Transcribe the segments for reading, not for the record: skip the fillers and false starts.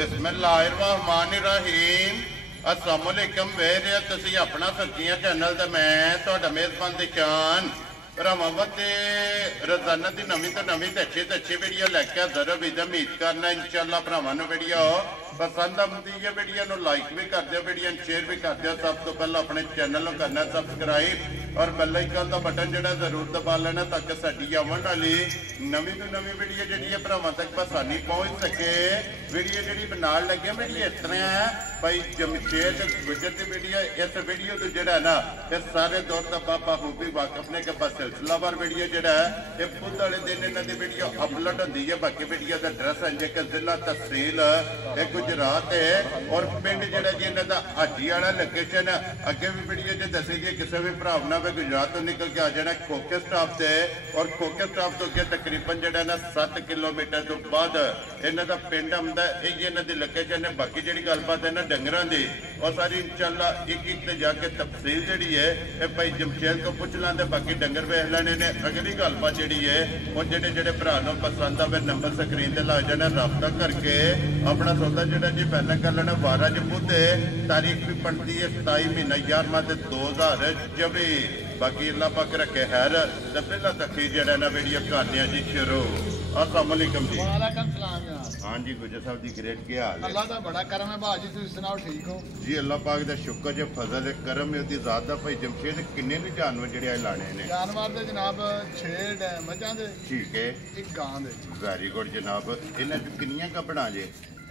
बिस्मिल्लाहिर्रहमानिर्रहीम अस्सलाम वालेकुम वेरे तुसी अपना सब्जियां चैनल ते मैं तुहाडा मेज़बान दिशान भरावां रोजाना की नवीं तो अच्छी वीडियो लैके जरूर भी उम्मीद करना इंशाअल्लाह भरावां नूं वीडियो पसंद आती है। वीडियो नूं लाइक भी कर दियो, वीडियो शेयर भी कर दियो। सब तो पहले अपने चैनल को करना सब्सक्राइब और बेल आइकन का बटन जो जरूर दबा लेना ताकि साडी आने वाली नवीं तो नवीं वीडियो जी भरावां तक आसानी पहुँच सके। वीडियो जी बनाने लगे वीडियो इस तरह है भाई जमशेद गुजर की वीडियो। इस वीडियो तो जोड़ा ना इस सारे दौर का बाबा खूबी वाकफ ने कि बस सिलसिलावार वीडियो जोड़ा है ये बुध वाले दिन इन्हों की वीडियो अपलोड होती है। बाकी वीडियो का एड्रैस है जी कि जिला तहसील गुजरात है और पिंड जोड़ा जी इन्हों का हाजी वाला लोकेशन अगे भी वीडियो जो दसी दी किसी भी भरा ना वे गुजरात तो निकल के आ जाना खोखे स्टाफ से और खोखे स्टाफ तो अगे तकरीबन जोड़ा ना 7 किलोमीटर तो बाद इन्हों का पिंड आता है। इन्हों की लोकेशन है। बाकी जी गलबात है ना डंगरां दी और सारी इंशाअल्लाह एक ते जाके तफसील जी है भाई जमशेद को पूछ लेंगे। बाकी डंगर वेख लेने ने। अगली गलबात जी है और जोड़े भरा पसंद आवे नंबर स्क्रीन से लग जाना रबता करके अपना सौदा जो जी पहले कर लेना। 12 बुध तारीख भी पड़ती है 27 महीना 11वां 2024। बाकी अल्लाह पाक रखे खैर तो पहला तफसील जो ना वीडियो करने जी शुरू। अस्सलाम वालेकुम जी। वालेकुम सलाम जनाब। हाँ जी गुजर साहब जी ग्रेट क्या हाल है? अल्लाह का बड़ा करम है भाजी, तुम सुनाओ ठीक हो जी? अल्लाह पाक दा शुक्र जो फजल है करम है उसकी ज़ात दा। भाई जमशेद किन्ने ने जानवर जेडे लाने ने? जानवर दे जनाब 6 मझां दे, ठीक है, एक गां दे। वेरी गुड जनाब। इन्हां चों किन्नियां गबड़ा जे?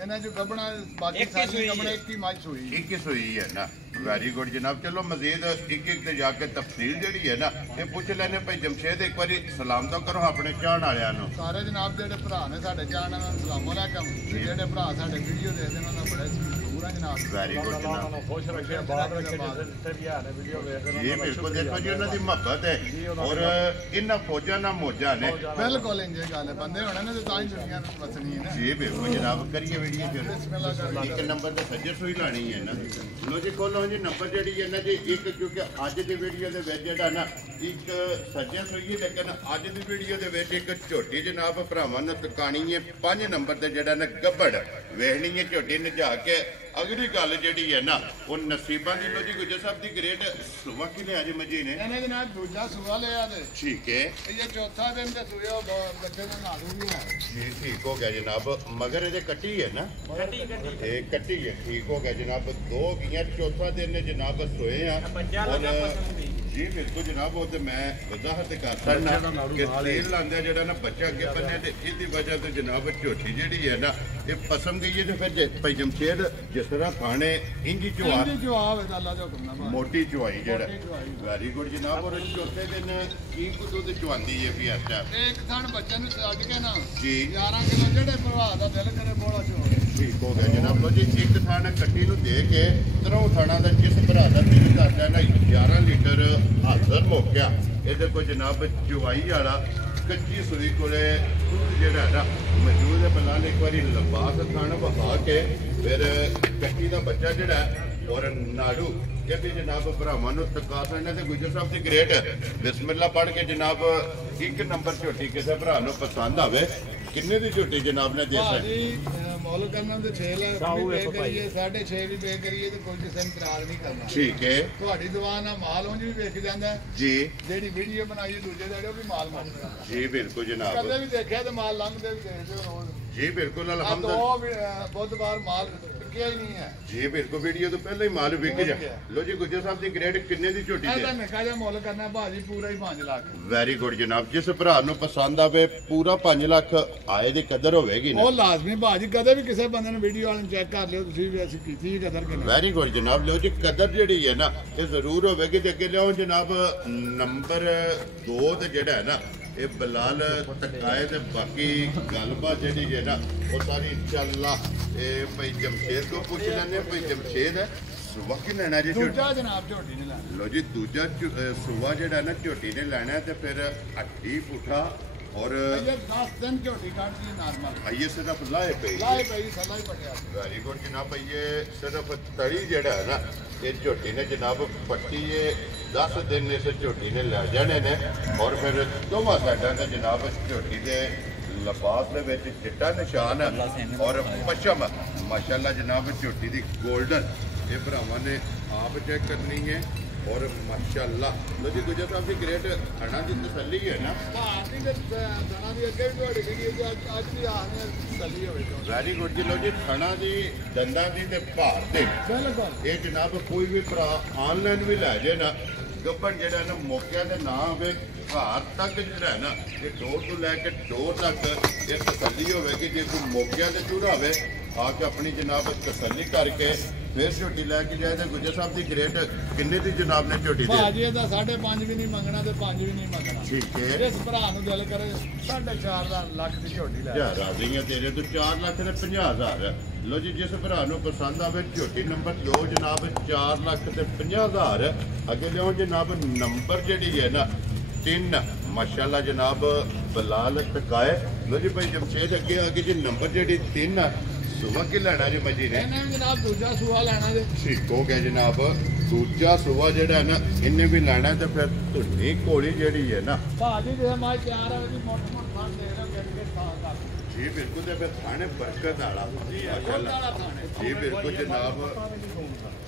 इन्हां जो गबड़ा बाकी सारी गबड़ा एक ही मझ सोई, एक ही सोई है ना। वेरी गुड जनाब। चलो मजीद एक ते जाके तफसील जी है ना ये पूछ लेने। भाई जमशेद एक बार सलाम तो करो अपने चाहण वालियां नूं। सारे जनाब जेडे भरा ने साडे चाहण वालियां नूं सलाम अलैकुम। जेडे भरा साडे वीडियो देखदे ने उन्हां बड़ा पूरा जनाब। वेरी गुड जनाब। खुश रखे बात रखे जिथे भी आ वीडियो देखदे जी बिल्कुल। देखो जी उन्हां दी मोहब्बत है और इन्हां फौजां ना मौजां ने। बिल्कुल इंजे गल है, बंदे होने ने तां ही दुनिया वसनी है ना। जी बिल्कुल जनाब। करिए वीडियो फिर बिस्मिल्लाह कर। एक नंबर ते सज्जे सोई लानी है ना। लो जी खोलो जी नंबर जी है ना जी एक, क्योंकि अज की वीडियो के जो ना एक सज्जे सोई है लेकिन अज की वीडियो के एक झोटी जनाब भरावां ने तकानी है 5 नंबर से जो ना गब्बड़ वेखनी है झोटी ने जाके। अगली गल जी है ना वो नसीबा की। लो जी गुजर साहब की ग्रेट सुबह कि लिया जी मजी ने? जनाब दूजा सुबह लिया ठीक है, ये चौथा दिन ते सुबह बच्चे ने नहा लूंगी जी ठीक हो गया जनाब। मगर ये कट्टी है ना? कट्टी है, ठीक हो गया जनाब। 2 गियां चौथा दिन ने जनाब सोए हैं और जी बिल्कुल जनाब। वो तो मैं वजाहत कर सकना कि तेल लांदा जो ना बच्चा अगे बने तो इसकी वजह से जनाब झोटी जी है ना ये पसम गई है। तो फिर भाई जमशेद जिस तरह खाने इंजी चुआ मोटी चुआई जो वेरी गुड जनाब। और चौथे दिन की दुध चुआती है भी अच्छा एक थन बच्चे ने छड्ड के ना जी 11 किलो जेडे भरा दा दिल करे बोला चो। ठीक हो गया जनाब। लो जी एक थान कट्टी नूं दे के 3 थाना का जिस भरा का दिल करता है ना 11 लीटर हाजर मुक्या ये को जनाब चुवाई वाला कच्ची सुई को दूध जोड़ा ना मौजूद है। फिलहाल एक बार लंबास थान बहा के फिर कट्टी का बच्चा जोड़ा और नाड़ू ये भी जनाब भरावां नूं तका सकना। तो गुजर साहब की ग्रेट बिस्मिल्ला पढ़ के जनाब एक नंबर झोटी किसी भरा नूं पसंद आवे किन्ने दी झोटी जनाब ने दे सकती? मोल करना तो 6 लाख पे करिए 6.5 भी पे करिए तो कोई किसी ने इतराज नहीं करना। ठीक है, ਤੁਹਾਡੀ ਦੁਕਾਨ ਆ ਮਾਲ ਉਂਝ ਵੀ ਵੇਖ ਜਾਂਦਾ जी ਜਿਹੜੀ ਵੀਡੀਓ ਬਣਾਈ ਦੂਜੇ ਦਾ ਉਹ ਵੀ ਮਾਲ ਮੰਗਦਾ जी बिल्कुल जनाब। ਕਦੇ ਵੀ ਦੇਖਿਆ ਤੇ ਮਾਲ ਲੰਘਦੇ ਵੀ ਦੇਖਦੇ ਹੋ ਰੋਜ਼। जी बिल्कुल ਆ अल्हम्दुलिल्लाह। 2 बुधवार माल ਵਿਕਿਆ ਹੀ ਨਹੀਂ ਹੈ जी बिल्कुल वीडियो तो पहले ही माल विक जा। लो जी गुजर साहब की ग्रेड किन्ने दी झोटी ਇਹਦਾ है? ਨਿੱਕਾ ਜਿਹਾ ਮੁੱਲ ਕਰਨਾ ਭਾਜੀ ਪੂਰਾ ਹੀ 5 ਲੱਖ। वेरी गुड जनाब। जिस भरा नूं पसंद आवे पूरा 5 लाख आए दी कदर होवेगी ना। ਉਹ ਲਾਜ਼ਮੀ ਭਾਜੀ ਕਦੇ ਵੀ ਕਿਸੇ ਬੰਦੇ ਨੂੰ ਵੀਡੀਓ ਵਾਲੇ ਨੂੰ ਚੈੱਕ ਕਰ ਲਿਓ ਤੁਸੀਂ ਵੀ ਅਸੀਂ ਕੀਤੀ ਕਦਰ ਕਿੰਨੀ। वेरी गुड जनाब। लो जी कदर जी है ना ये जरूर होवेगी। ते अगे लियाओ जनाब नंबर 2 ते जेड़ा है ना ये बिलाल तकाए ते बाकी गलबात जी है ना वो सारी इंशाअल्लाह भाई जमशेद को पूछ लेने। भाई जमशेद है सुबह की लेना जी ਦੂਜਾ जनाब ਝੋਟੀ ने ਲੈਣਾ। लो जी दूजा सुबह जो ना झोटी ने लेना है तो फिर हड्डी पुठा और ये 10 दिन ਝੋਟੀ ਕੱਢਦੀ नार्मल ये सिर्फ लाए पे ਲਾਏ ਪਈ ਸਲਾ ਹੀ ਪਟਿਆ। वेरी गुड जनाब। ये सिर्फ तड़ी जड़ा है ना ये झोटी ने जनाब पट्टी ये 10 दिन इस झोटी ने लै जाने ने और फिर दोवां साइडों से जनाब झोटी के ਲਿਬਾਸ ਦੇ ਵਿੱਚ ਚਿੱਟਾ ਨਿਸ਼ਾਨ ਔਰ ਪਸ਼ਮ ਮਾਸ਼ਾਅੱਲਾ ਜਨਾਬ ਝੋਟੀ ਦੀ 골ਡਨ ਇਹ ਭਰਾਵਾਂ ਨੇ ਆਪ ਚੈੱਕ ਕਰਨੀ ਹੈ और माशाअल्लाह लो जी गुजर साहब की ग्रेट खाना की तसल्ली है ना वेरी गुड जी लो जी खाना की दंदा की भार से ये जनाब कोई भी भरा ऑनलाइन भी लै जाए ना गब्बन जो ना मौके के ना हो घर तक जो ना ये डोर तो लैके डोर तक ये तसल्ली होगी जो कोई मौके से चूड़ा हो आके अपनी जनाब तसल्ली करके फिर झोटी लैके जाए तो गुजर साहब की ग्रेट किन्ने दी जनाब ने झोटी दी 5.5 भी नहीं मंगना ते 5 भी नहीं मंगना ठीक है इस भरा नु दिल करे 4.5 लाख दी झोटी ले जा राजी है तेरे तो 4 लाख ते 50,000 लो जी जिस भरा नु पसंद आवे झोटी नंबर 2 जनाब 4 लाख ते 50,000 अगे लियो जनाब नंबर जेडी है ना 3 माशाअल्लाह जनाब बलाल टकाए लो जी भाई जमशेद अगे आगे जी नंबर जेडी 3 सुबह की लेना जी मजी ने जनाब दूजा सुहा लेना दे ठीक हो गया जनाब दूजा सुबह जेड़ा ना इन्हें भी लेना तो फिर धुनी घोड़ी जेड़ी है ना भाजी जे मैं तैयार है जी मोट मोट खान दे रहा गट के खान का जी बिल्कुल ते फिर थाने बरकत वाला माशाल्लाह जी बिल्कुल जनाब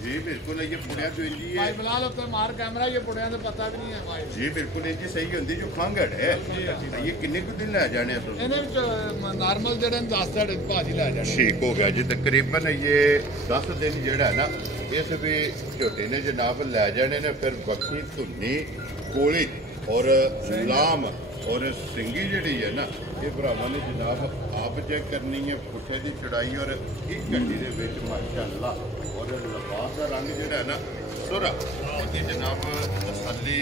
जी बिल्कुल ये पुड़िया तो इंजी है भाई बिलाल उत्ते मार कैमरा ये पुड़िया तो पता भी नहीं है भाई जी बिल्कुल ये सही होंदी जो खांगड़ है ये किन्ने कुछ दिन ले जाने इन्हें नॉर्मल जेड़े 10 दिन भाजी ले जाने ठीक हो गया जी तकरीबन ये 10 दिन जेड़ा है ना इस भी झोटी ने जनाब ले जाने ने फिर बक्खी धुनी कोली और लाम और सिंगी जी है ना ये भरावां ने जनाब आप चेक करनी है पुठे की चढ़ाई और एक गड्डी के माशाअल्लाह और लिबास का रंग जो है ना सुरा ये जनाब तसल्ली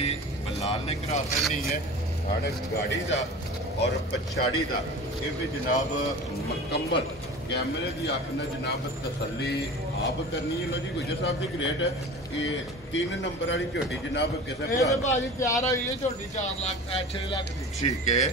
बलाल ने करा देनी है साढ़े गाड़ी का और पछाड़ी का ये भी जनाब मुकम्मल कैमरे की अख ने जनाब तसल्ली आप करनी है लो जी गुजर साहब की ग्रेट है कि 3 नंबर वाली झोटी जनाब किसी भाजी तैयार हुई है झोटी 4 लाख 6 लाख की ठीक है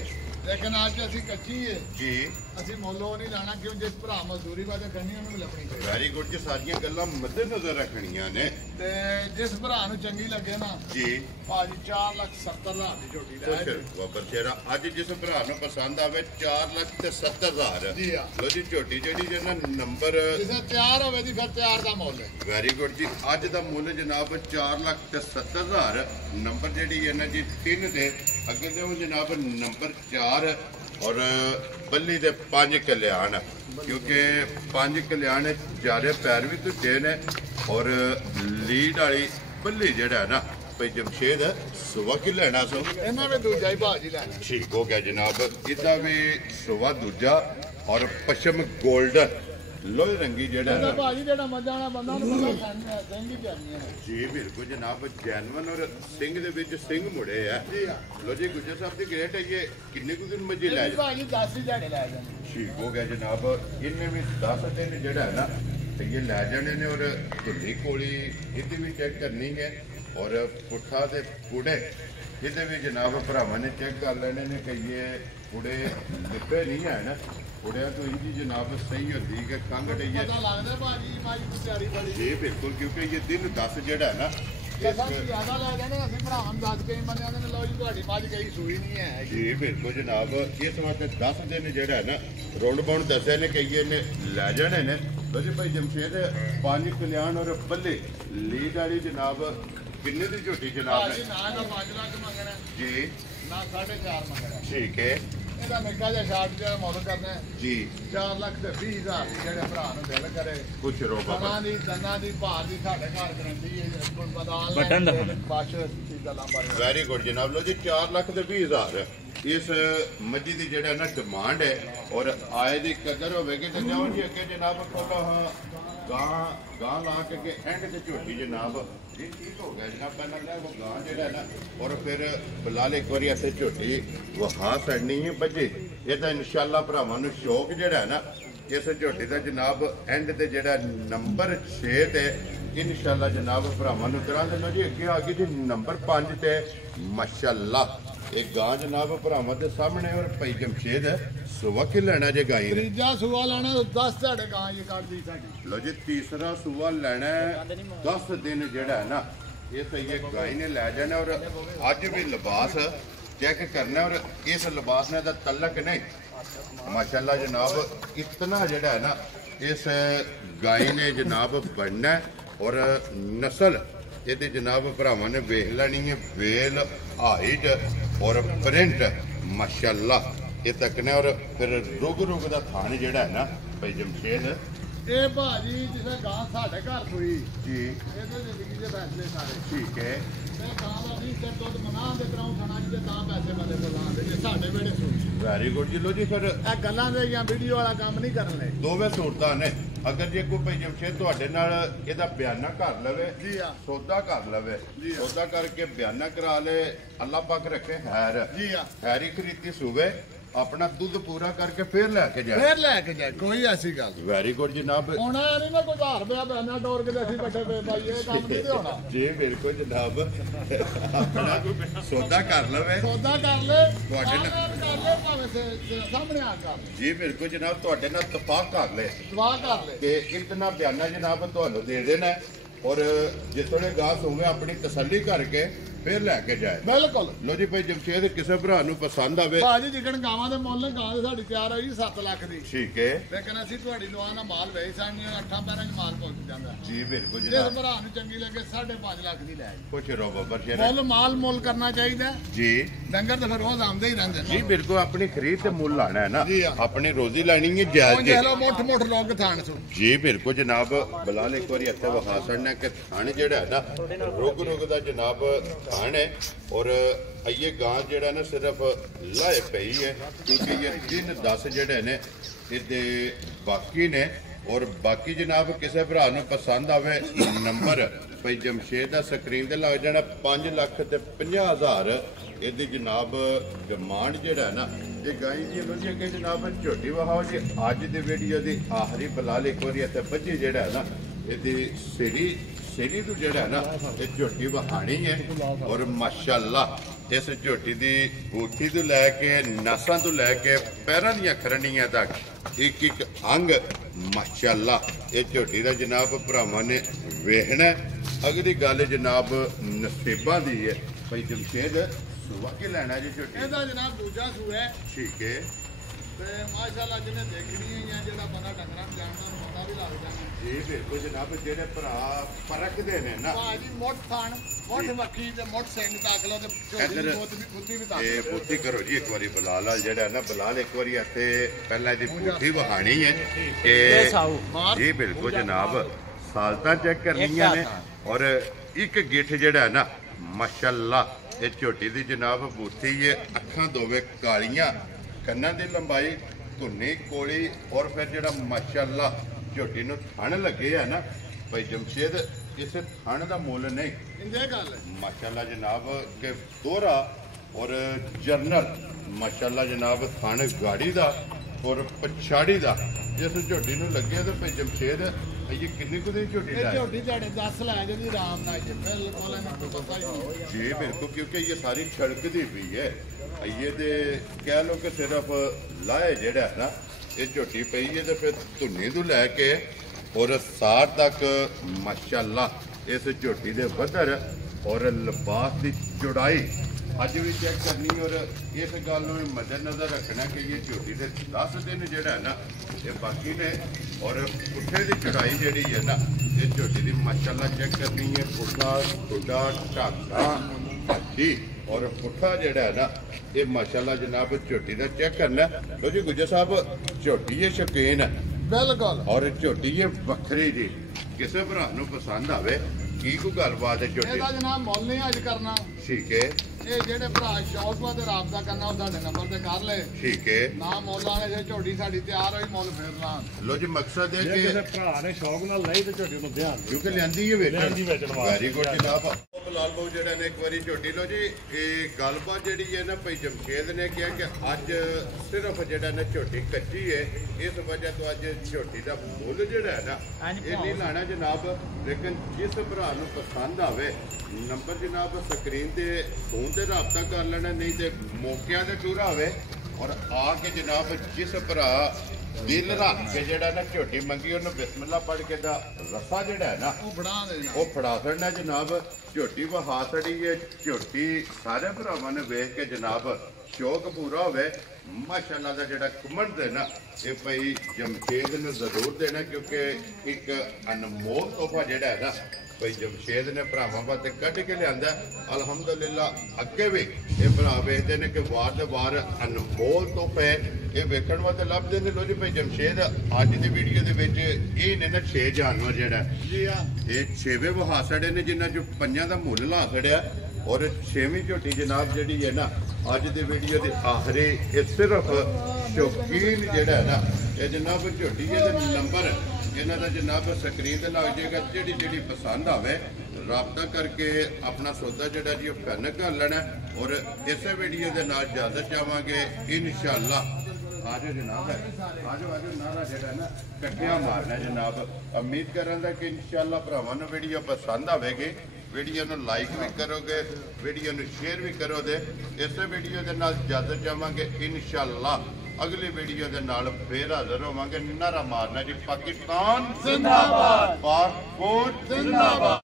लेकिन आज असी कच्ची है जी ਅਸੀਂ ਮੁੱਲੋਂ ਨਹੀਂ ਲਾਣਾ ਕਿਉਂ ਜਿਸ ਭਰਾ ਮਜ਼ਦੂਰੀ ਵਾਦੇ ਕਰਨੀ ਉਹਨੂੰ ਵੀ ਲੱਭਣੀ ਚਾਹੀਦੀ ਵੈਰੀ ਗੁੱਡ ਜੀ ਸਾਰੀਆਂ ਗੱਲਾਂ ਮੱਦੇ ਨਜ਼ਰ ਰੱਖਣੀਆਂ ਨੇ ਤੇ ਜਿਸ ਭਰਾ ਨੂੰ ਚੰਗੀ ਲੱਗੇ ਨਾ ਜੀ ਭਾਜੀ 4,70,000 ਦੀ ਝੋਟੀ ਲੈ ਆਏ ਬਾਬਰ ਸ਼ੇਰਾ ਅੱਜ ਜਿਸ ਭਰਾ ਨੂੰ ਪਸੰਦ ਆਵੇ 4,70,000 ਜੀ ਆ ਲੋ ਜੀ ਝੋਟੀ ਜਿਹੜੀ ਜੇ ਨਾ ਨੰਬਰ ਜਿਸੇ ਤਿਆਰ ਹੋਵੇ ਦੀ ਫਿਰ ਤਿਆਰ ਦਾ ਮੁੱਲ ਹੈ ਵੈਰੀ ਗੁੱਡ ਜੀ ਅੱਜ ਦਾ ਮੁੱਲ ਜਨਾਬ 4,70,000 ਨੰਬਰ ਜਿਹੜੀ ਹੈ ਨਾ ਜੀ 3 ਤੇ ਅੱਗੇ ਦੇ ਜਨਾਬ ਨੰਬਰ 4 और बल्ली दे 5 कल्याण क्योंकि 5 कल्याण ज्यादा पैर भी धुटे ने और लीड वाली बल्ली जेड़ा है ना भाई जमशेद सुबह की लेना सो इन्हें भी दूजा ही भाजी लेना ठीक हो गया जनाब इसका भी सुबह दूजा और पश्चिम गोल्डन लोहे रंगी जेड़ा है भाजी जेड़ा मजा आना बंदा ਨੂੰ ਪਤਾ ਸਿੰਘ ਹੀ ਕਰਨੀ ਹੈ जी बिल्कुल जनाब जैनवन और सिंह दे विच सिंह मुड़े है लो जी गुजर साहब दी ग्रेट है ये किन्ने कुछ दिन मजे ले भाजी 10 ही दिहाड़े ले जाने ठीक हो गया जनाब इनमें भी 10 दिन जेड़ा है ना तो ये ले जाने ने और धुली कोली इहदी भी चेक करनी है और पुट्ठा ते पुड़े इहदे भी जनाब भरावां ने चेक कर लेने ने कि ये पुड़े लिपे नहीं है ना पुड़िया तो इनकी जनाब सही होती है खंघ पता लगदा भाजी भाजी की तैयारी बड़ी जी बिल्कुल क्योंकि ये दिन 10 जेड़ा है ना ज्यादा ले जाने ਅਸੀਂ ਭਰਾਵਾਂ ਨੂੰ ਦੱਸ ਕੇ ਮੰਨਿਆ ਨੇ ਲੋ ਜੀ ਤੁਹਾਡੀ ਮੱਝ ਕਈ ਸੂਈ ਨਹੀਂ ਹੈ जी बिल्कुल जनाब इस वास्ते 10 दिन जेड़ा है ना रोड बाउंड दसे ने कई ने ले जाने ने लो जी भाई जमशेद 5 कल्याण और बल्ले लीड वाली जनाब किन्ने दी झोटी जनाब ने ਨਾ ਨਾ 5 ਲੱਖ ਮੰਗਣਾ जी ਨਾ 4.5 ਮੰਗਣਾ ठीक है ਇਹਦਾ ਨਿੱਕਾ ਜਿਹਾ ਸ਼ਾਰਟ ਜਿਹੜਾ ਮੁੱਲ ਕਰਨਾ ਹੈ जी 4 ਲੱਖ ਤੇ 20,000 ਦੀ ਜਿਹੜੇ ਭਰਾ ਨੂੰ ਦਿਲ ਕਰੇ कुछ रो बाबा ਦੰਨਾਂ ਦੀ ਭਾਰ ਦੀ ਸਾਡੇ ਘਰ ਗਰੰਟੀ ਹੈ ਬਦਾਲ ਬਟਨ ਦਾ ਬਾਸ਼ ਚੀਜ਼ਾਂ ਲਾਂਬਰ वेरी गुड जनाब लो जी 4,20,000 इस मजी की जेड़ा ना डिमांड है और आए की कदर होगी तो जाओ जी अगे जनाब खोलो गां गां ला के एंड से झोटी जनाब ये ठीक हो गया जनाब पहला लिया वो गां जेड़ा ना और फिर बिलाल एक बार ऐसे झोटी वो हाँ सड़नी है बजे ये तो इंशाल्लाह भरावां नूं शौक जेड़ा है ना इस झोटी का जनाब एंड से जेड़ा नंबर 6 ते इंशाल्लाह जनाब भरावां नूं करा देना जी अगे आ गई जी नंबर 5 ते माशाल्लाह एक गां जनाब भरावां दे सामने और भाई जमशेद सुबह की लेना जे गाई ने ਤੀਜਾ ਸੂਆ ਲੈਣਾ 10 ਤੁਹਾਡੇ ਗਾਂ ਇਹ ਕੱਢਦੀ ਸਾਡੀ लो जी तीसरा सुबह लेना है 10 दिन जेड़ा है ना ये सही है गाय ने ले जाना और अज भी लिबास चेक करना और इस लिबास ने तलक नहीं माशाल्लाह जनाब इतना जड़ा है ना इस गाय ने जनाब बनना और नस्ल ये जनाब भरावां ने वेख लैनी है वेल हाइट और प्रिंट माशाल्लाह ये तकने और फिर रुग रुग का थान जड़ा है ना भाई जमशेद ਇਹ ਭਾਜੀ ਜਿਵੇਂ ਗਾਂ ਸਾਡੇ ਘਰ ਸੂਈ जी ਇਹਦੇ ਜ਼ਿੰਦਗੀ ਦੇ ਫੈਸਲੇ ਸਾਰੇ ठीक है ਮੈਂ ਗਾਂ ਦਾ ਵੀ ਸਿਰ ਦੁੱਧ ਮਨਾ ਦੇ ਕਰਾਉਂ ਖਾਣਾ ਜਿਹਦੇ ਤਾਂ ਪੈਸੇ ਮਲੇ ਬੁਲਾਉਂਦੇ ਜੇ ਸਾਡੇ ਵੇੜੇ ਸੂਈ ਵੈਰੀ ਗੁੱਡ ਜੀ ਲੋ ਜੀ ਫਿਰ ਇਹ ਗੱਲਾਂ ਦੇ ਜਾਂ ਵੀਡੀਓ ਵਾਲਾ ਕੰਮ ਨਹੀਂ ਕਰਨ ਲੈ ਦੋਵੇਂ ਸੂਰਤਾਂ ਨੇ ਅਗਰ ਜੇ ਕੋਈ ਭਾਈ ਜਮਸ਼ੇਦ ਤੁਹਾਡੇ ਨਾਲ ਇਹਦਾ ਬਿਆਨਾ ਕਰ ਲਵੇ ਜੀ ਆ ਸੌਦਾ ਕਰ ਲਵੇ ਜੀ ਆ। ਸੌਦਾ ਕਰਕੇ ਬਿਆਨਾ ਕਰਾ ਲੇ ਅੱਲਾਹ ਪਾਕ ਰੱਖੇ ਖੈਰ ਜੀ ਆ ਖੈਰੀ ਖਰੀਦੀ ਸੂਵੇ ਆਪਣਾ ਦੁੱਧ ਪੂਰਾ ਕਰਕੇ ਫੇਰ ਲੈ ਕੇ ਜਾਏ ਫੇਰ ਲੈ ਕੇ ਜਾ ਕੋਈ ਐਸੀ ਗੱਲ ਵੈਰੀ ਗੁੱਡ ਜਨਾਬ ਹੁਣ ਇਹ ਨਹੀਂ ਨਾ ਕੋਈ 1000 ਰੁਪਇਆ ਬੈਨਾ ਡੋਰ ਕੇ ਤੇ ਅਸੀਂ ਬੱਟੇ ਪੇ ਪਾਈਏ ਇਹ ਕੰਮ ਨਹੀਂ ਤੇ ਹੋਣਾ ਜੀ ਬਿਲਕੁਲ ਜਨਾਬ ਆਪਣਾ ਸੌਦਾ ਕਰ ਲਵੇ ਸੌਦਾ ਕਰ ਲੈ ਤੁਹਾਡੇ ਨਾਲ- ਕਰ ਲੈ ਭਾਵੇਂ ਸਾਹਮਣੇ ਆ ਕਰ ਲੈ ਜੀ ਬਿਲਕੁਲ ਜਨਾਬ ਤੁਹਾਡੇ ਨਾਲ ਇਤਫਾਕ ਕਰ ਲੈ ਦੁਆ ਕਰ ਲੈ ਕਿ ਇਤਨਾ ਬਿਆਨਾ ਜਨਾਬ ਤੁਹਾਨੂੰ ਦੇ ਦੇਣਾ ਹੈ ਔਰ ਜਿਸ ਵੇਲੇ ਗਾਸ ਹੋਵੇ ਆਪਣੀ ਤਸੱਲੀ ਕਰਕੇ ਫੇਰ ਲੈ ਕੇ ਜਾਏ ਬਿਲਕੁਲ ਲੋ ਜੀ ਭਾਈ ਜਮਸ਼ੇਦ ਕਿਸੇ ਭਰਾ ਨੂੰ ਪਸੰਦ ਆਵੇ ਭਾਜੀ ਜਿਕਣ ਗਾਵਾਂ ਦੇ ਮੁੱਲ ਗਾਂ ਦੇ ਸਾਡੀ ਤਿਆਰ ਹੋਈ 7 ਲੱਖ ਦੀ ਠੀਕ ਹੈ ਲੇਕਿਨ ਅਸੀਂ ਤੁਹਾਡੀ ਦੁਆ ਨਾਲ ਮਾਲ ਵੇਚ ਸਾਨੀ 8 ਪੈਰਾਂ 'ਚ ਮਾਲ ਪਹੁੰਚ ਜਾਂਦਾ ਜੀ ਬਿਲਕੁਲ ਜਿਸ ਜਨਾਬ ਭਰਾ ਨੂੰ ਚੰਗੀ ਲੱਗੇ 5.5 ਲੱਖ ਦੀ ਲੈ ਆਈ ਖੁਸ਼ ਰਹੋ ਬੱਬਰ ਸ਼ੇਰ ਮੁੱਲ ਮਾਲ ਮੁੱਲ ਕਰਨਾ ਚਾਹੀਦਾ ਜੀ ਡੰਗਰ ਤਾਂ ਫਿਰ ਰੋਜ਼ ਆਉਂਦੇ ਹੀ ਰਹਿੰਦੇ ਨੇ ਜੀ ਬਿਲਕੁਲ ਆਪਣੀ ਖਰੀਦ ਤੇ ਮੁੱਲ ਲਾਣਾ ਹੈ ਨਾ ਜੀ ਹਾਂ। ਆਪਣੀ ਰੋਜ਼ੀ ਲੈਣੀ ਹੈ ਉਹ ਜਾਇਜ਼ ਦੇਖ ਜੀ ਲਓ ਮੁੱਠ ਲੋਕ ਥਾਣ ਸੋ ਜੀ ਬਿਲਕੁਲ ਜਨਾਬ ਬਲਾਲ ਇੱਕ ਵਾਰੀ ਇੱਥੇ ਵਿਖਾ ਛੱਡਣਾ ਕਿ ਥਣ ਜਿਹੜਾ ਹੈ ਨਾ ਰੁਗ ਦਾ ਜਨਾਬ ਥਣ ਹੈ ਔਰ ਇਹ ਗਾਂ ਜਿਹੜਾ ਨਾ ਸਿਰਫ ਲਾਏ ਪਈ ਹੈ ਕਿਉਂਕਿ ਇਹ 3-10 ਜਿਹੜੇ ਨੇ ਇਹਦੇ ਬਾਕੀ ਨੇ ਔਰ ਬਾਕੀ ਜਨਾਬ ਕਿਸੇ ਭਰਾ ਨੂੰ ਪਸੰਦ ਆਵੇ ਨੰਬਰ ਭਾਈ ਜਮਸ਼ੇਦ ਦਾ ਸਕਰੀਨ ਤੇ ਲੱਗ ਜਾਣਾ 5 ਲੱਖ ਤੇ 50,000 ਇਹਦੀ ਜਨਾਬ ਡਿਮਾਂਡ ਜਿਹੜਾ ਨਾ ਇਹ ਗਾਈ ਦੀ ਲੋ ਜੀ ਅੱਗੇ ਜਨਾਬ ਝੋਟੀ ਵਹਾਓ ਜੀ ਅੱਜ ਦੀ ਵੀਡੀਓ ਦੀ ਆਖਰੀ ਬਲਾਲ ਇੱਕ ਵਾਰੀ ਇੱਥੇ ਬੱਚੇ ਜਿਹੜਾ ਹੈ ਨਾ ਇਹਦੀ ਸਿਰੀ ਤੋਂ ਜਿਹੜਾ ਹੈ ਨਾ ਇਹ ਝੋਟੀ ਵਹਾਣੀ ਹੈ ਔਰ ਮਾਸ਼ਾਅੱਲਾ ਇਸ ਝੋਟੀ ਦੀ ਬੂਥੀ ਤੋਂ ਲੈ ਕੇ ਨਸਾਂ ਤੋਂ ਲੈ ਕੇ ਪੈਰਾਂ ਦੀਆਂ ਖਰਣੀਆਂ ਤੱਕ ਇੱਕ ਇੱਕ ਅੰਗ ਮਾਸ਼ਾਅੱਲਾ ਇਹ ਝੋਟੀ ਦਾ ਜਨਾਬ ਭਰਾਵਾਂ ਨੇ ਵੇਖਣਾ ਅਗਲੀ ਗੱਲ ਜਨਾਬ ਨਸੀਬਾਂ ਦੀ ਹੈ ਭਾਈ ਜਮਸ਼ੇਦ ਸੁਵਾ ਕੇ ਲੈਣਾ ਜੀ ਝੋਟੀ ਇਹਦਾ ਜਨਾਬ ਦੂਜਾ ਸੂ ਹੈ ਠੀਕ ਹੈ ਤੇ ਮਾਸ਼ਾਅੱਲਾ ਜਿਹਨੇ ਦੇਖਣੀ ਹੈ ਜਾਂ ਜਿਹੜਾ ਬੰਦਾ ਡੰਗਰਾਂ ਨੂੰ ਜਾਣਦਾ ਉਹਨੂੰ ਪਤਾ ਵੀ ਲੱਗ ਜਾਂਦਾ ਜੀ ਬਿਲਕੁਲ ਜਨਾਬ ਜਿਹੜੇ ਭਰਾ ਪਰਖਦੇ ਨੇ ਨਾ ਭਾਜੀ ਮੁੱਠ ਥਾਣ ਮੁੱਠ ਮੱਖੀ ਤੇ ਮੁੱਠ ਸਿੰਘ ਤੱਕ ਲੋ ਤੇ ਝੋਟੀ ਦੀ ਇੱਧਰ- ਬੋਤ ਵੀ ਖੁੱਦੀ ਵੀ ਤੱਕ ਇਹ ਬੁੱਧੀ ਕਰੋ ਜੀ ਇੱਕ ਵਾਰੀ ਬਲਾਲ ਜਿਹੜਾ ਨਾ ਬਲਾਲ ਇੱਕ ਵਾਰੀ ਇੱਥੇ ਪਹਿਲਾਂ ਦੀ ਬੁੱਧੀ ਵਹਾਣੀ ਹੈ ਕਿ ਜੀ ਬਿਲਕੁਲ ਜਨਾਬ ਸਾਲਤਾਂ ਚੈੱਕ ਕਰਨੀਆਂ ਨੇ ਔਰ ਇੱਕ ਗਿੱਠ ਜਿਹੜਾ ਹੈ ਨਾ ਮਾਸ਼ਾਅੱਲਾ ਇਹ ਝੋਟੀ ਦੀ ਜਨਾਬ ਬੂਥੀ ਹੈ ਅੱਖਾਂ ਦੋਵੇਂ ਕਾਲੀਆਂ ਕੰਨਾਂ ਦੀ ਲੰਬਾਈ ਧੁੰਨੀ ਕੋਲੀ ਔਰ ਫਿਰ ਜਿਹੜਾ ਮਾਸ਼ਾਅੱਲਾ ਝੋਟੀ ਨੂੰ ਥਣ ਲੱਗੇ ਆ ਨਾ ਭਾਈ ਜਮਸ਼ੇਦ ਇਸੇ ਥਣ ਦਾ ਮੁੱਲ ਨਹੀਂ ਇੰਜੇ ਗੱਲ ਹੈ माशाल्लाह जनाब के दोहरा और जरनल माशाल्लाह जनाब थन गाड़ी दा और पछाड़ी दा जिस झोटी ਨੂੰ ਲੱਗੇ ਤੇ ਭਾਈ ਜਮਸ਼ੇਦ ਇਹ ਕਿੰਨੀ ਕੁ ਦੀ ਝੋਟੀ ਇਹ ਦਾ ਝੋਟੀ ਤੁਹਾਡੇ 10 ਲੈ ਜਾਂਦੀ ਆਰਾਮ ਨਾਲ ਜੀ ਬਿਲਕੁਲ ਇਹਨੂੰ ਪਤਾ ਹੀ ਨਹੀਂ ਜੀ ਬਿਲਕੁਲ ਕਿਉਂਕਿ ਇਹ ਸਾਰੀ ਛੜਕਦੀ ਪਈ ਹੈ ਇਹ ਤੇ ਕਹਿ ਲੋ ਕਿ ਸਿਰਫ ਲਾਏ ਜਿਹੜਾ ਨਾ ਇਹ ਝੋਟੀ ਪਈ ਹੈ ਤੇ ਫਿਰ ਧੁੰਨੀ ਤੋਂ ਲੈ ਕੇ ਔਰ ਸਾਰ ਤੱਕ ਮਾਸ਼ਾਅੱਲਾ ਇਸ ਝੋਟੀ ਦੇ ਵਧਰ ਔਰ ਲਿਬਾਸ ਦੀ ਚੌੜਾਈ ਅੱਜ ਵੀ ਚੈੱਕ ਕਰਨੀ ਔਰ ਇਸ ਗੱਲ ਨੂੰ ਮੱਦੇਨਜ਼ਰ ਰੱਖਣਾ ਕਿ ਇਹ ਝੋਟੀ ਦੇ 10 ਦਿਨ ਜਿਹੜਾ ਹੈ ਨਾ ਇਹ ਬਾਕੀ ਨੇ ਔਰ ਪੁੱਠੇ ਦੀ ਚੌੜਾਈ ਜਿਹੜੀ ਹੈ ਨਾ ਇਹ ਝੋਟੀ ਦੀ ਮਾਸ਼ਾਅੱਲਾ ਚੈੱਕ ਕਰਨੀ ਹੈ ਪੁੱਠਾ ਟੁੱਡਾ ਢਾਕਾ ਜੀ ਔਰ ਪੁੱਠਾ ਜਿਹੜਾ ਹੈ ਨਾ ਇਹ ਮਾਸ਼ਾਅੱਲਾ ਜਨਾਬ ਝੋਟੀ ਦਾ ਚੈੱਕ ਕਰਨਾ ਲੋ ਜੀ ਗੁੱਜਰ ਸਾਹਿਬ ਝੋਟੀ ਇਹ ਸ਼ੌਕੀਨ ਹੈ ਬਿਲਕੁਲ ਔਰ ਝੋਟੀ ਇਹ ਵੱਖਰੀ ਜੀ ਕਿਸੇ ਭਰਾ ਨੂੰ ਪਸੰਦ ਆਵੇ ਕੀ ਕੋਈ ਗੱਲਬਾਤ ਹੈ ਝੋਟੀ ਇਹਦਾ ਜਨਾਬ ਮੁੱਲ ਨਹੀਂ ਅੱਜ ਕਰਨਾ ਠੀਕ ਹੈ ਇਹ ਜਿਹੜੇ ਭਰਾ ਸ਼ੌਕਪਾ ਤੇ ਰਾਬਤਾ ਕਰਨਾ ਉਹ ਸਾਡੇ ਨੰਬਰ ਤੇ ਕਰ ਲੈ ਠੀਕ ਹੈ ਨਾ ਮੁੱਲ ਵਾਲੇ ਜੇ ਝੋਟੀ ਸਾਡੀ ਤਿਆਰ ਹੋਈ ਮੁੱਲ ਫੇਰ ਲਾਂ ਲੋ ਜੀ ਮਕਸਦ ਹੈ ਜੇ ਕਿ ਕਿਸੇ ਭਰਾ ਨੇ ਸ਼ੌਕ ਨਾਲ ਲਈ ਤੇ ਝੋਟੀ ਨੂੰ ਧਿਆਨ ਦਿਓ। ਕਿਉਂਕਿ ਲਿਆਂਦੀ ਹੈ ਲਿਆਂਦੀ ਵੇਚਣ ਵਾਸਤੇ। ਵੈਰੀ ਗੁੱਡ ਜਨਾਬ ਉਹ ਬਲਾਲ ਬਾਊ ਜਿਹੜਾ ਨੇ ਇੱਕ ਵਾਰੀ ਝੋਟੀ ਲੋ ਜੀ ਇਹ ਗੱਲਬਾਤ ਜਿਹੜੀ ਹੈ ਨਾ ਭਾਈ ਜਮਸ਼ੇਦ ਨੇ ਕਿਹਾ ਕਿ ਅੱਜ ਸਿਰਫ ਜਿਹੜਾ ਨਾ ਝੋਟੀ ਕੱਚੀ ਹੈ ਇਸ ਵਜ੍ਹਾ ਤੋਂ ਅੱਜ ਝੋਟੀ ਦਾ ਮੁੱਲ ਜਿਹੜਾ ਹੈ ਨਾ ਇਹ ਨਹੀਂ ਲਾਣਾ ਜਨਾਬ ਲੇਕਿਨ ਜਿਸ ਭਰਾ ਨੂੰ ਪਸੰਦ ਆਵੇ ਨੰਬਰ ਜਨਾਬ ਸਕਰੀਨ ਤੇ ਫੋਨ ਤੇ ਰਾਬਤਾ ਕਰ ਲੈਣਾ ਨਹੀਂ ਤੇ ਮੌਕਿਆਂ ਤੇ ਟੂਰਾ ਹੋਵੇ ਔਰ ਆ ਕੇ ਜਨਾਬ ਜਿਸ ਭਰਾ ਦਿਲ ਰੱਖ ਕੇ ਜਿਹੜਾ ਨਾ ਝੋਟੀ ਮੰਗੀ ਉਹਨੂੰ ਬਿਸਮਿਲ੍ਲਾ ਪੜ੍ਹ ਕੇ ਦਾ ਰੱਸਾ ਜਿਹੜਾ ਹੈ ਨਾ ਉਹ ਫੜਾ ਦੇਣਾ ਉਹ ਫੜਾ ਛੱਡਣਾ ਜਨਾਬ। ਝੋਟੀ ਵਹਾ ਛੜੀ ਹੈ। ਝੋਟੀ ਸਾਰੇ ਭਰਾਵਾਂ ਨੇ ਵੇਖ ਕੇ ਜਨਾਬ ਸ਼ੌਕ ਪੂਰਾ ਹੋਵੇ। ਮਾਸ਼ਾਅੱਲਾ ਦਾ ਜਿਹੜਾ ਘੁੰਮਣ ਦੇ ਨਾ ਇਹ ਭਾਈ ਜਮਸ਼ੇਦ ਨੂੰ ਜ਼ਰੂਰ ਦੇਣਾ, ਕਿਉਂਕਿ ਇੱਕ ਅਨਮੋਲ ਤੋਹਫਾ ਜਿਹੜਾ ਹੈ ਨਾ ਭਾਈ ਜਮਸ਼ੇਦ ਨੇ ਭਰਾਵਾਂ ਵਾਸਤੇ ਕੱਢ ਕੇ ਲਿਆਂਦਾ। ਅਲਹਮਦੁਲਿਲਾ ਅੱਗੇ ਵੀ ਇਹ ਭਰਾ ਵੇਖਦੇ ਨੇ ਕਿ ਵਾਰ ਦੇ ਵਾਰ ਅਨਮੋਲ ਤੋਹਫੇ ਇਹ ਵੇਖਣ ਵਾਸਤੇ ਲੱਭਦੇ ਨੇ। ਲੋ ਜੀ ਭਾਈ ਜਮਸ਼ੇਦ ਅੱਜ ਦੀ ਵੀਡੀਓ ਦੇ ਵਿੱਚ ਇਹ ਨੇ ਨਾ 6 ਜਾਨਵਰ ਜਿਹੜਾ ਜੀ ਆ ਇਹ 6ਵੇਂ ਵਹਾ ਛੜੇ ਨੇ, ਜਿਨ੍ਹਾਂ ਚੋਂ 5 ਦਾ ਮੁੱਲ ਲਾ ਛੜਿਆ ਔਰ 6ਵੀਂ ਝੋਟੀ ਜਨਾਬ ਜਿਹੜੀ ਹੈ ਨਾ ਅੱਜ ਦੀ ਵੀਡੀਓ ਦੇ ਆਖਰੀ ਇਹ ਸਿਰਫ ਸ਼ੌਕੀਨ ਜਿਹੜਾ ਹੈ ਨਾ ਇਹ ਜਨਾਬ ਝੋਟੀ ਇਹਦੇ ਨੰਬਰ ਇਹਨਾਂ ਦਾ ਜਨਾਬ ਸਕਰੀਨ ਤੇ ਲੱਗ ਜਾਏਗਾ। ਜਿਹੜੀ ਪਸੰਦ ਆਵੇ ਰਾਬਤਾ ਕਰਕੇ ਆਪਣਾ ਸੌਦਾ ਜਿਹੜਾ ਜੀ ਉਹ ਫਨ ਕਰ ਲੈਣਾ। ਔਰ ਇਸੇ ਵੀਡੀਓ ਦੇ ਨਾਲ ਇਜਾਜ਼ਤ ਚਾਹਾਂਗੇ ਇਨਸ਼ਾਅੱਲਾ। ਆਜੋ ਜਨਾਬ ਆਜੋ ਨਾਰਾ ਜਿਹੜਾ ਨਾ ਇਕੱਠਿਆਂ ਮਾਰਨਾ ਜਨਾਬ। ਉਮੀਦ ਕਰਾਂਗਾ ਕਿ ਇਨਸ਼ਾਅੱਲਾ ਭਰਾਵਾਂ ਨੂੰ ਵੀਡੀਓ ਪਸੰਦ ਆਵੇਗੀ। ਵੀਡੀਓ ਨੂੰ ਲਾਈਕ ਵੀ ਕਰੋਗੇ, ਵੀਡੀਓ ਨੂੰ ਸ਼ੇਅਰ ਵੀ ਕਰੋਗੇ। ਇਸੇ ਵੀਡੀਓ ਦੇ ਨਾਲ ਇਜਾਜ਼ਤ ਚਾਹਾਂਗੇ ਇਨਸ਼ਾਅੱਲਾ। ਅਗਲੀ ਵੀਡੀਓ ਦੇ ਨਾਲ ਫੇਰ ਹਾਜ਼ਰ ਹੋਵਾਂਗੇ। ਨਾਰਾ ਮਾਰਨਾ ਜੀ ਪਾਕਿਸਤਾਨ ਜ਼ਿੰਦਾਬਾਦ, ਪਾਕ ਫੌਜ ਜ਼ਿੰਦਾਬਾਦ।